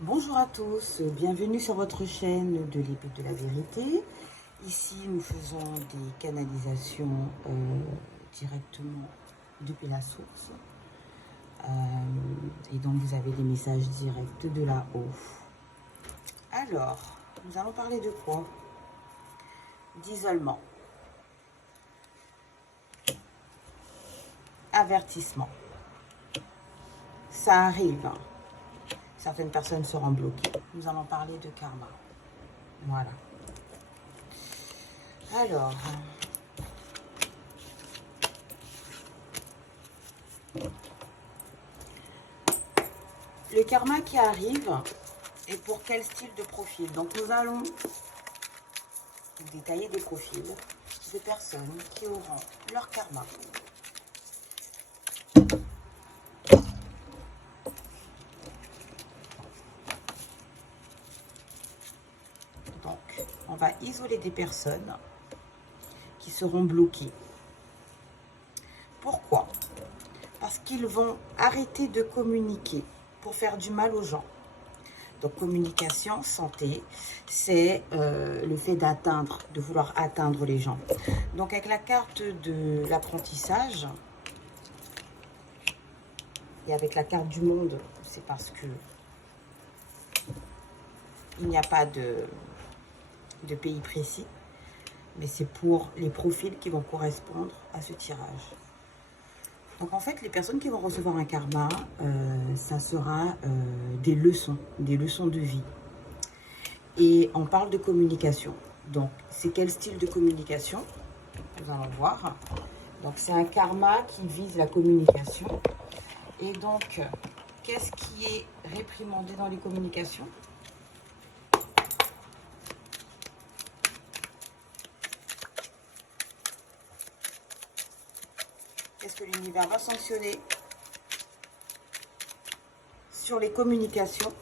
Bonjour à tous, bienvenue sur votre chaîne de l'épée de la vérité. Ici, nous faisons des canalisations directement depuis la source. Et donc, vous avez des messages directs de là-haut. Alors, nous allons parler de quoi? D'isolement. Avertissement. Ça arrive, hein. Certaines personnes seront bloquées. Nous allons parler de karma. Voilà. Alors, le karma qui arrive et pour quel style de profil? Donc, nous allons détailler des profils de personnes qui auront leur karma. Donc, on va isoler des personnes qui seront bloquées. Pourquoi? Parce qu'ils vont arrêter de communiquer pour faire du mal aux gens. Donc, communication, santé, c'est le fait d'atteindre, de vouloir atteindre les gens. Donc, avec la carte de l'apprentissage et avec la carte du monde, c'est parce que il n'y a pas de pays précis, mais c'est pour les profils qui vont correspondre à ce tirage. Donc en fait, les personnes qui vont recevoir un karma, ça sera des leçons de vie. Et on parle de communication. Donc c'est quel style de communication? Nous allons voir. Donc c'est un karma qui vise la communication. Et donc, qu'est-ce qui est réprimandé dans les communications? Qu'est-ce que l'univers va sanctionner sur les communications?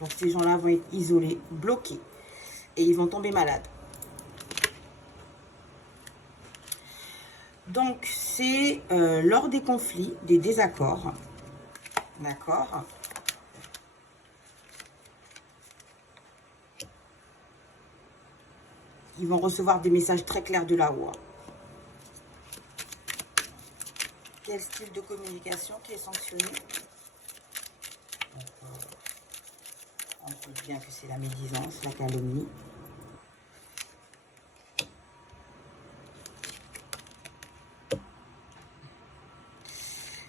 Donc ces gens-là vont être isolés, bloqués, et ils vont tomber malades. Donc c'est lors des conflits, des désaccords, d'accord? Ils vont recevoir des messages très clairs de là-haut. Quel style de communication qui est sanctionné? Donc, on sait bien que c'est la médisance, la calomnie.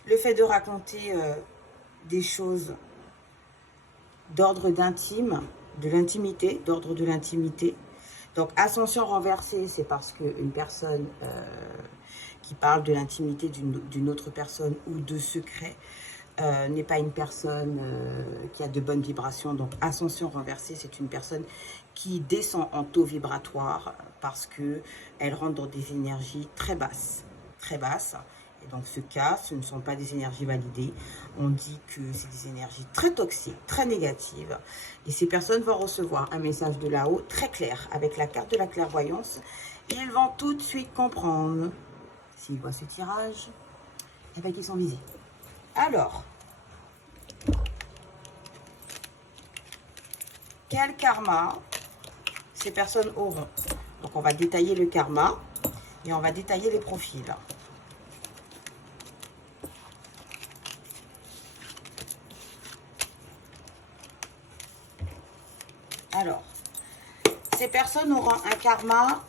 Le fait de raconter des choses d'ordre d'intime, de l'intimité, d'ordre de l'intimité. Donc, ascension renversée, c'est parce qu'une personne qui parle de l'intimité d'une autre personne ou de secret n'est pas une personne qui a de bonnes vibrations. Donc, ascension renversée, c'est une personne qui descend en taux vibratoire parce qu'elle rentre dans des énergies très basses. Très basses. Et donc, ce cas, ce ne sont pas des énergies validées. On dit que c'est des énergies très toxiques, très négatives. Et ces personnes vont recevoir un message de là-haut très clair avec la carte de la clairvoyance. Et ils vont tout de suite comprendre, s'ils voient ce tirage, et bien qu'ils sont visés. Alors, quel karma ces personnes auront? Donc, on va détailler le karma et on va détailler les profils. Alors, ces personnes auront un karma,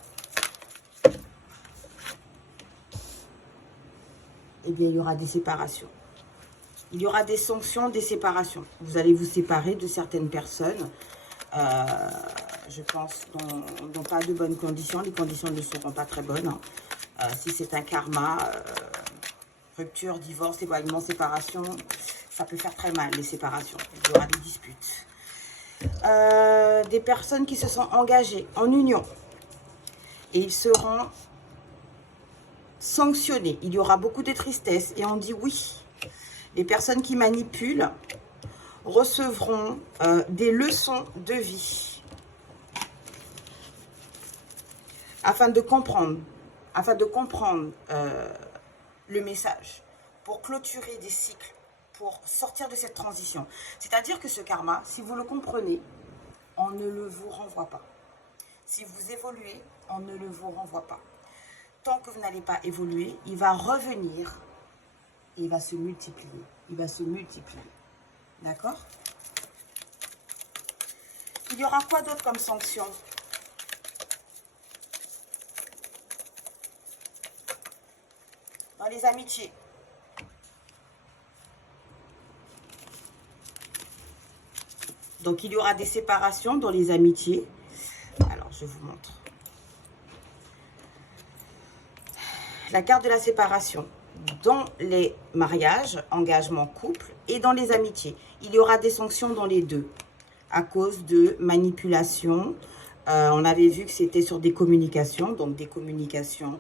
eh bien, il y aura des séparations. Il y aura des sanctions, des séparations. Vous allez vous séparer de certaines personnes, je pense, dans pas de bonnes conditions. Les conditions ne seront pas très bonnes. Si c'est un karma, rupture, divorce, éloignement, séparation, ça peut faire très mal, les séparations. Il y aura des disputes. Des personnes qui se sont engagées en union et ils seront sanctionnés. Il y aura beaucoup de tristesse et on dit oui. Les personnes qui manipulent recevront des leçons de vie afin de comprendre le message, pour clôturer des cycles, pour sortir de cette transition. C'est-à-dire que ce karma, si vous le comprenez, on ne le vous renvoie pas. Si vous évoluez, on ne le vous renvoie pas. Tant que vous n'allez pas évoluer, il va revenir et il va se multiplier. Il va se multiplier. D'accord? Il y aura quoi d'autre comme sanction? Dans les amitiés. Donc, il y aura des séparations dans les amitiés. Alors, je vous montre. La carte de la séparation. Dans les mariages, engagement, couple et dans les amitiés. Il y aura des sanctions dans les deux. À cause de manipulation. On avait vu que c'était sur des communications. Donc, des communications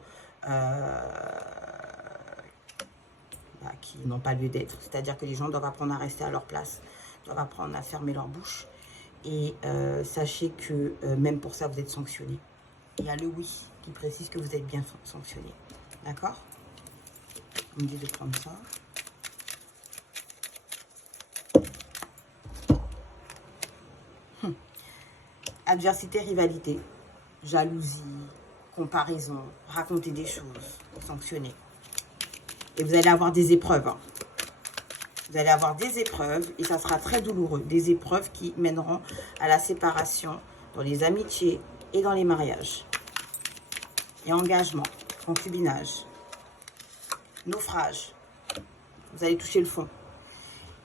qui n'ont pas lieu d'être. C'est-à-dire que les gens doivent apprendre à rester à leur place. Doivent apprendre à fermer leur bouche. Et sachez que même pour ça, vous êtes sanctionné. Il y a le oui qui précise que vous êtes bien sanctionné. D'accord? On me dit de prendre ça. Adversité, rivalité, jalousie, comparaison, raconter des choses, sanctionner. Et vous allez avoir des épreuves. Hein. Vous allez avoir des épreuves et ça sera très douloureux. Des épreuves qui mèneront à la séparation dans les amitiés et dans les mariages. Et engagement, concubinage, naufrage. Vous allez toucher le fond.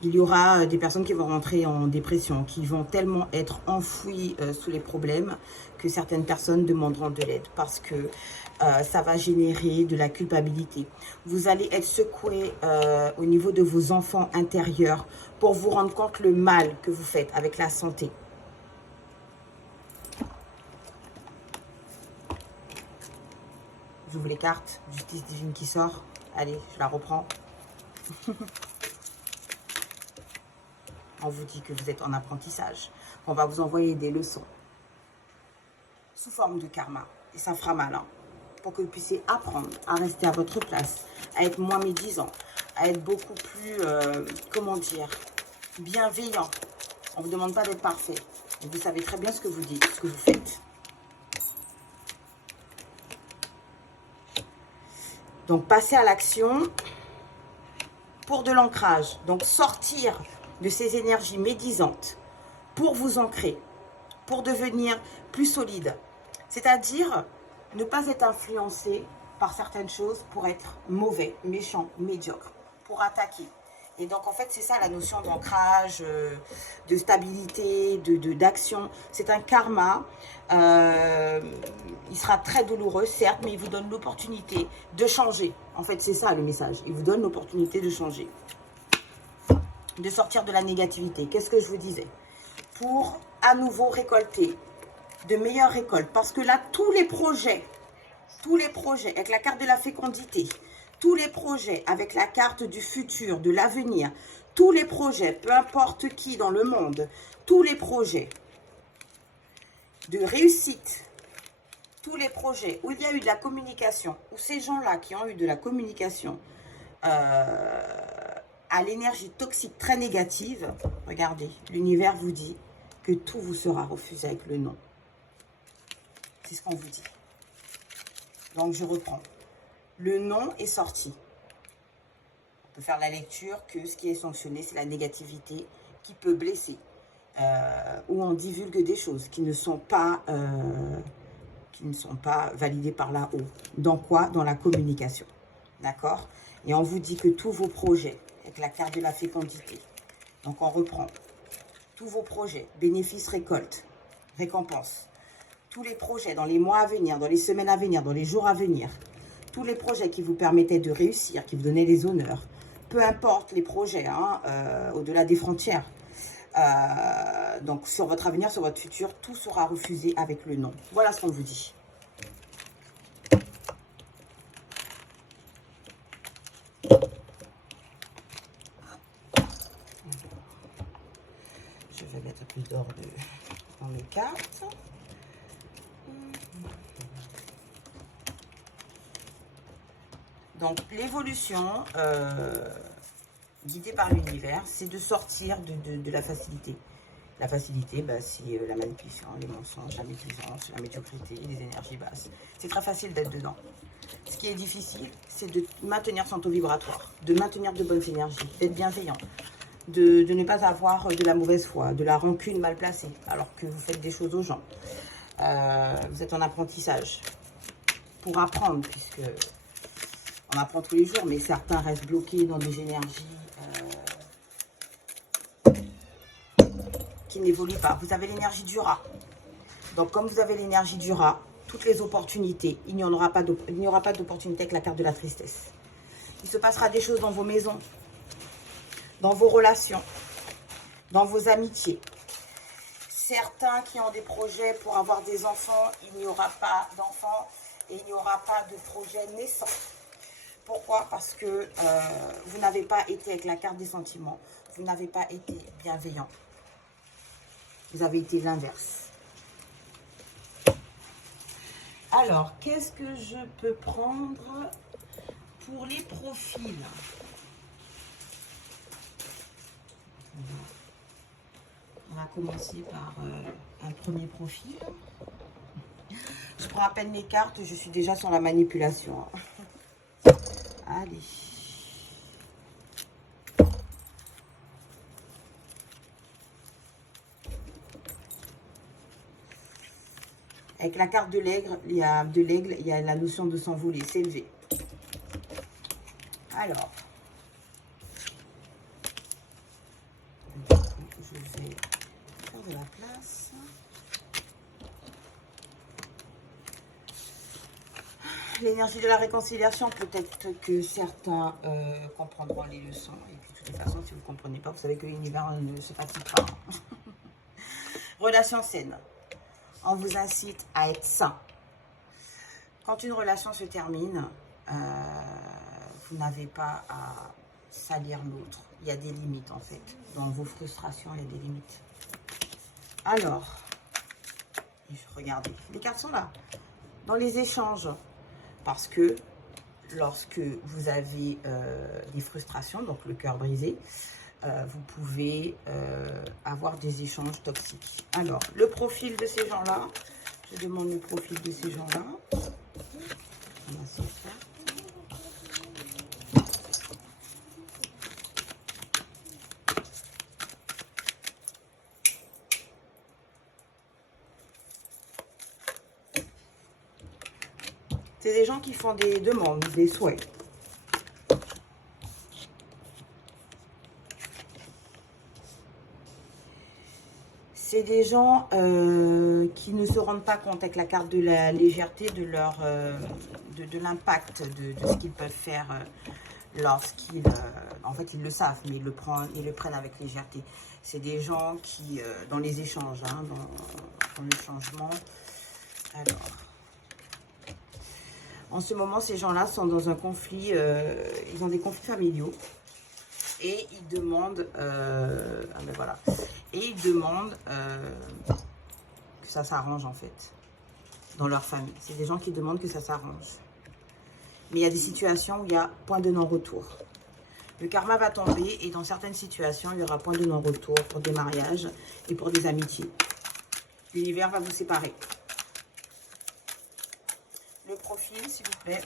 Il y aura des personnes qui vont rentrer en dépression, qui vont tellement être enfouies sous les problèmes que certaines personnes demanderont de l'aide parce que ça va générer de la culpabilité. Vous allez être secoué au niveau de vos enfants intérieurs pour vous rendre compte le mal que vous faites avec la santé. J'ouvre les cartes, justice divine qui sort. Allez, je la reprends. On vous dit que vous êtes en apprentissage, qu'on va vous envoyer des leçons sous forme de karma. Et ça fera mal, hein, pour que vous puissiez apprendre à rester à votre place, à être moins médisant, à être beaucoup plus, comment dire, bienveillant. On ne vous demande pas d'être parfait. Et vous savez très bien ce que vous dites, ce que vous faites. Donc, passez à l'action pour de l'ancrage. Donc, sortir de ces énergies médisantes pour vous ancrer, pour devenir plus solide. C'est-à-dire ne pas être influencé par certaines choses pour être mauvais, méchant, médiocre, pour attaquer. Et donc, en fait, c'est ça la notion d'ancrage, de stabilité, d'action. C'est un karma. Il sera très douloureux, certes, mais il vous donne l'opportunité de changer. En fait, c'est ça le message. Il vous donne l'opportunité de changer. De sortir de la négativité. Qu'est-ce que je vous disais? Pour à nouveau récolter de meilleures récoltes. Parce que là, tous les projets, avec la carte de la fécondité, tous les projets avec la carte du futur, de l'avenir, tous les projets, peu importe qui dans le monde, tous les projets de réussite, tous les projets où il y a eu de la communication, où ces gens-là qui ont eu de la communication à l'énergie toxique très négative, regardez, l'univers vous dit que tout vous sera refusé avec le non. C'est ce qu'on vous dit. Donc, je reprends. Le non est sorti. On peut faire la lecture que ce qui est sanctionné, c'est la négativité qui peut blesser. Où on divulgue des choses qui ne sont pas validées par là-haut. Dans quoi? Dans la communication. D'accord? Et on vous dit que tous vos projets, avec la carte de la fécondité, donc on reprend, tous vos projets, bénéfices, récoltes, récompenses, tous les projets dans les mois à venir, dans les semaines à venir, dans les jours à venir, tous les projets qui vous permettaient de réussir, qui vous donnaient les honneurs, peu importe les projets, hein, au-delà des frontières, donc sur votre avenir, sur votre futur, tout sera refusé avec le non. Voilà ce qu'on vous dit. Je vais mettre plus d'ordre dans mes cartes. Donc, l'évolution guidé par l'univers, c'est de sortir de la facilité. La facilité, bah, c'est la manipulation, les mensonges, la négligence, la médiocrité, les énergies basses. C'est très facile d'être dedans. Ce qui est difficile, c'est de maintenir son taux vibratoire, de maintenir de bonnes énergies, d'être bienveillant, de ne pas avoir de la mauvaise foi, de la rancune mal placée, alors que vous faites des choses aux gens. Vous êtes en apprentissage pour apprendre, puisque on apprend tous les jours, mais certains restent bloqués dans des énergies qui n'évoluent pas. Vous avez l'énergie du rat. Donc, comme vous avez l'énergie du rat, toutes les opportunités, il n'y aura pas d'opportunité avec la carte de la tristesse. Il se passera des choses dans vos maisons, dans vos relations, dans vos amitiés. Certains qui ont des projets pour avoir des enfants, il n'y aura pas d'enfants et il n'y aura pas de projet naissant. Pourquoi? Parce que vous n'avez pas été avec la carte des sentiments. Vous n'avez pas été bienveillant. Vous avez été l'inverse. Alors, qu'est-ce que je peux prendre pour les profils? On va commencer par un premier profil. Je prends à peine mes cartes, je suis déjà sur la manipulation. Allez. Avec la carte de l'aigle, il y a la notion de s'envoler, s'élever. Alors, je vais faire de la place. L'énergie de la réconciliation, peut-être que certains comprendront les leçons. Et puis, de toute façon, si vous ne comprenez pas, vous savez que l'univers ne se fatigue pas. Relation saine. On vous incite à être sain. Quand une relation se termine, vous n'avez pas à salir l'autre. Il y a des limites, en fait. Dans vos frustrations, il y a des limites. Alors, regardez, les cartes sont là. Dans les échanges, parce que lorsque vous avez des frustrations, donc le cœur brisé, vous pouvez avoir des échanges toxiques. Alors, le profil de ces gens-là, je demande le profil de ces gens-là. C'est des gens qui font des demandes, des souhaits. C'est des gens qui ne se rendent pas compte avec la carte de la légèreté de leur de l'impact de ce qu'ils peuvent faire lorsqu'ils... en fait, ils le savent, mais ils le prennent avec légèreté. C'est des gens qui, dans les échanges, hein, dans le changement... Alors... En ce moment, ces gens-là sont dans un conflit, ils ont des conflits familiaux et ils demandent, ben voilà, et ils demandent que ça s'arrange en fait dans leur famille. C'est des gens qui demandent que ça s'arrange. Mais il y a des situations où il y a point de non-retour. Le karma va tomber et dans certaines situations, il y aura point de non-retour pour des mariages et pour des amitiés. L'univers va vous séparer. Le profil, s'il vous plaît.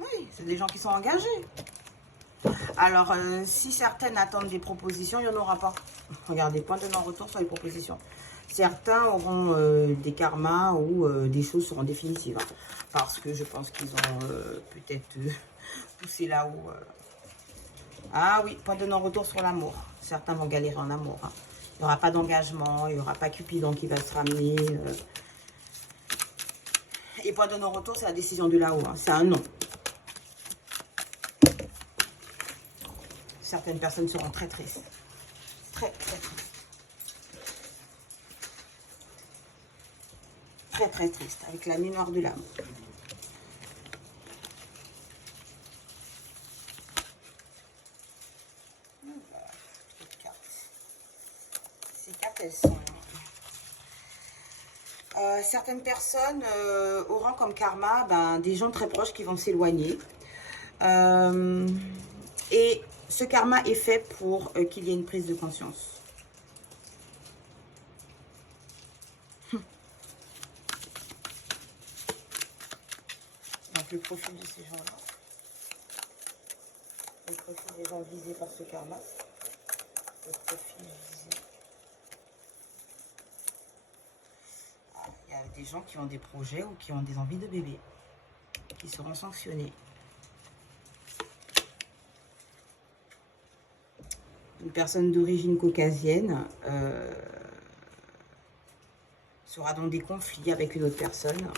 Oui, c'est des gens qui sont engagés. Alors, si certaines attendent des propositions, il n'y en aura pas. Regardez, point de non-retour sur les propositions. Certains auront des karmas où des choses seront définitives. Hein, parce que je pense qu'ils ont peut-être poussé là-haut... Ah oui, point de non-retour sur l'amour. Certains vont galérer en amour. Hein. Il n'y aura pas d'engagement, il n'y aura pas Cupidon qui va se ramener. Et point de non-retour, c'est la décision de là-haut. Hein. C'est un non. Certaines personnes seront très tristes. Très, très tristes. Très, très tristes. Avec la nuit noire de l'âme. Ces cartes, elles sont... Certaines personnes auront comme karma des gens très proches qui vont s'éloigner. Et ce karma est fait pour qu'il y ait une prise de conscience. Donc le profil de ces gens-là. Le profil des gens visés par ce karma. Le profil visé. Il y a des gens qui ont des projets ou qui ont des envies de bébé, qui seront sanctionnés. Une personne d'origine caucasienne sera dans des conflits avec une autre personne.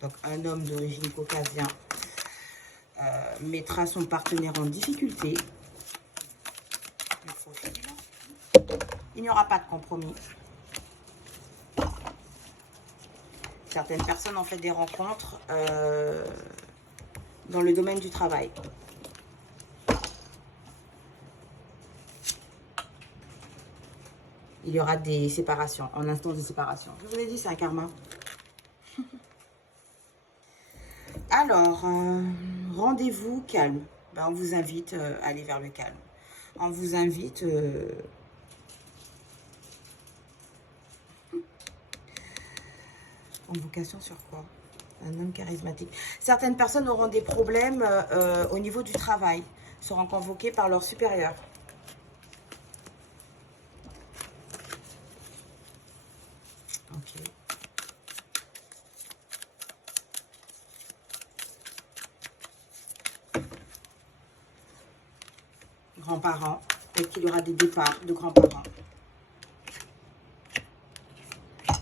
Donc un homme d'origine caucasienne mettra son partenaire en difficulté. Il n'y aura pas de compromis. Certaines personnes ont fait des rencontres dans le domaine du travail. Il y aura des séparations, en instance de séparation. Je vous l'ai dit, c'est un karma. Alors, rendez-vous calme. On vous invite à aller vers le calme. On vous invite... Convocation sur quoi? Un homme charismatique. Certaines personnes auront des problèmes au niveau du travail. Seront convoquées par leur supérieur. Ok. Grands-parents. Peut-être qu'il y aura des départs de grands-parents.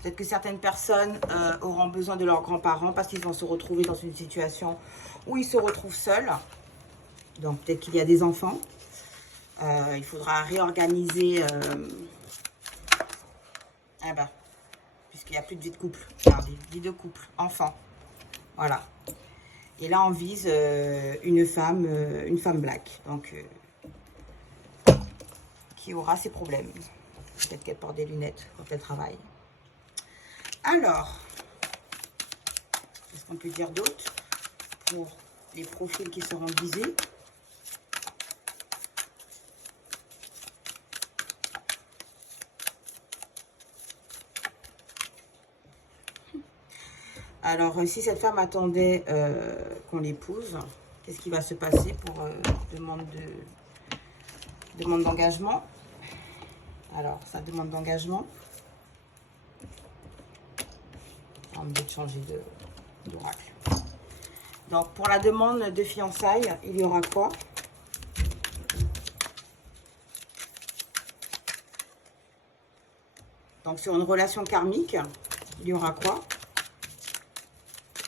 Peut-être que certaines personnes auront besoin de leurs grands-parents parce qu'ils vont se retrouver dans une situation où ils se retrouvent seuls. Donc peut-être qu'il y a des enfants. Il faudra réorganiser... puisqu'il n'y a plus de vie de couple. Regardez, vie de couple, enfant. Voilà. Et là, on vise une femme black. Donc, qui aura ses problèmes. Peut-être qu'elle porte des lunettes quand elle travaille. Alors, qu'est-ce qu'on peut dire d'autre pour les profils qui seront visés? Alors, si cette femme attendait qu'on l'épouse, qu'est-ce qui va se passer pour demande d'engagement? Alors, sa demande d'engagement. On va changer d'oracle. Donc, pour la demande de fiançailles, il y aura quoi? Donc, sur une relation karmique, il y aura quoi?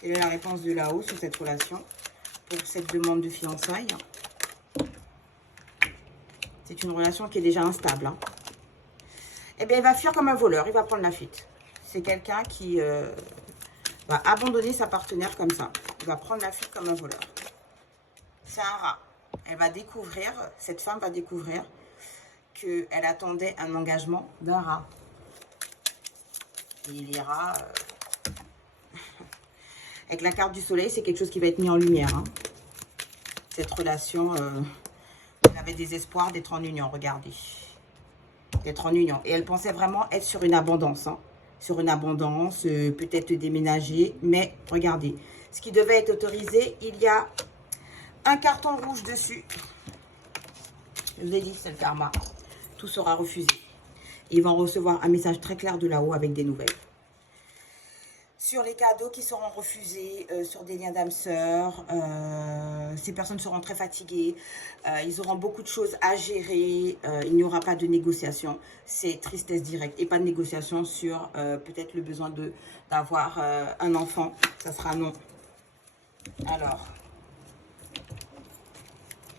Quelle est la réponse de là-haut sur cette relation pour cette demande de fiançailles? C'est une relation qui est déjà instable. Hein. Eh bien, il va fuir comme un voleur. Il va prendre la fuite. C'est quelqu'un qui va abandonner sa partenaire comme ça. Il va prendre la fuite comme un voleur. C'est un rat. Elle va découvrir, cette femme va découvrir qu'elle attendait un engagement d'un rat. Et les rats... Avec la carte du soleil, c'est quelque chose qui va être mis en lumière. Hein. Cette relation, elle avait des espoirs d'être en union, regardez. D'être en union. Et elle pensait vraiment être sur une abondance. Hein. Sur une abondance, peut-être déménager. Mais regardez, ce qui devait être autorisé, il y a un carton rouge dessus. Je vous ai dit, c'est le karma. Tout sera refusé. Ils vont recevoir un message très clair de là-haut avec des nouvelles. Sur les cadeaux qui seront refusés, sur des liens d'âme sœur, ces personnes seront très fatiguées, ils auront beaucoup de choses à gérer, il n'y aura pas de négociation, c'est tristesse directe et pas de négociation sur peut-être le besoin d'avoir un enfant, ça sera non. Alors,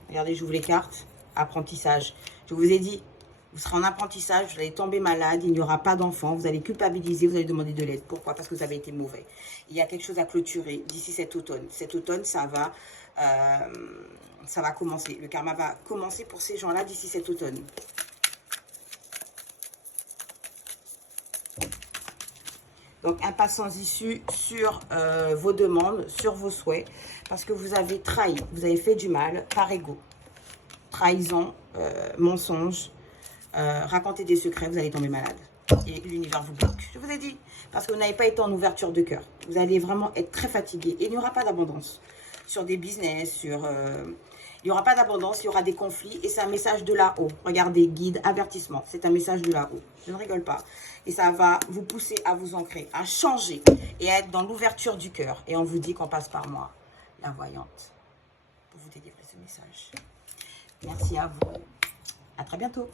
regardez, j'ouvre les cartes, apprentissage, je vous ai dit, vous serez en apprentissage, vous allez tomber malade, il n'y aura pas d'enfant, vous allez culpabiliser, vous allez demander de l'aide. Pourquoi? Parce que vous avez été mauvais. Il y a quelque chose à clôturer d'ici cet automne. Cet automne, ça va commencer. Le karma va commencer pour ces gens-là d'ici cet automne. Donc, impasse sans issue sur vos demandes, sur vos souhaits. Parce que vous avez trahi, vous avez fait du mal par ego. Trahison, mensonge, raconter des secrets, vous allez tomber malade. Et l'univers vous bloque. Je vous ai dit. Parce que vous n'avez pas été en ouverture de cœur. Vous allez vraiment être très fatigué. Et il n'y aura pas d'abondance. Sur des business, sur... il n'y aura pas d'abondance, il y aura des conflits. Et c'est un message de là-haut. Regardez, guide, avertissement. C'est un message de là-haut. Je ne rigole pas. Et ça va vous pousser à vous ancrer, à changer. Et à être dans l'ouverture du cœur. Et on vous dit qu'on passe par moi, la voyante, pour vous délivrer ce message. Merci à vous. À très bientôt.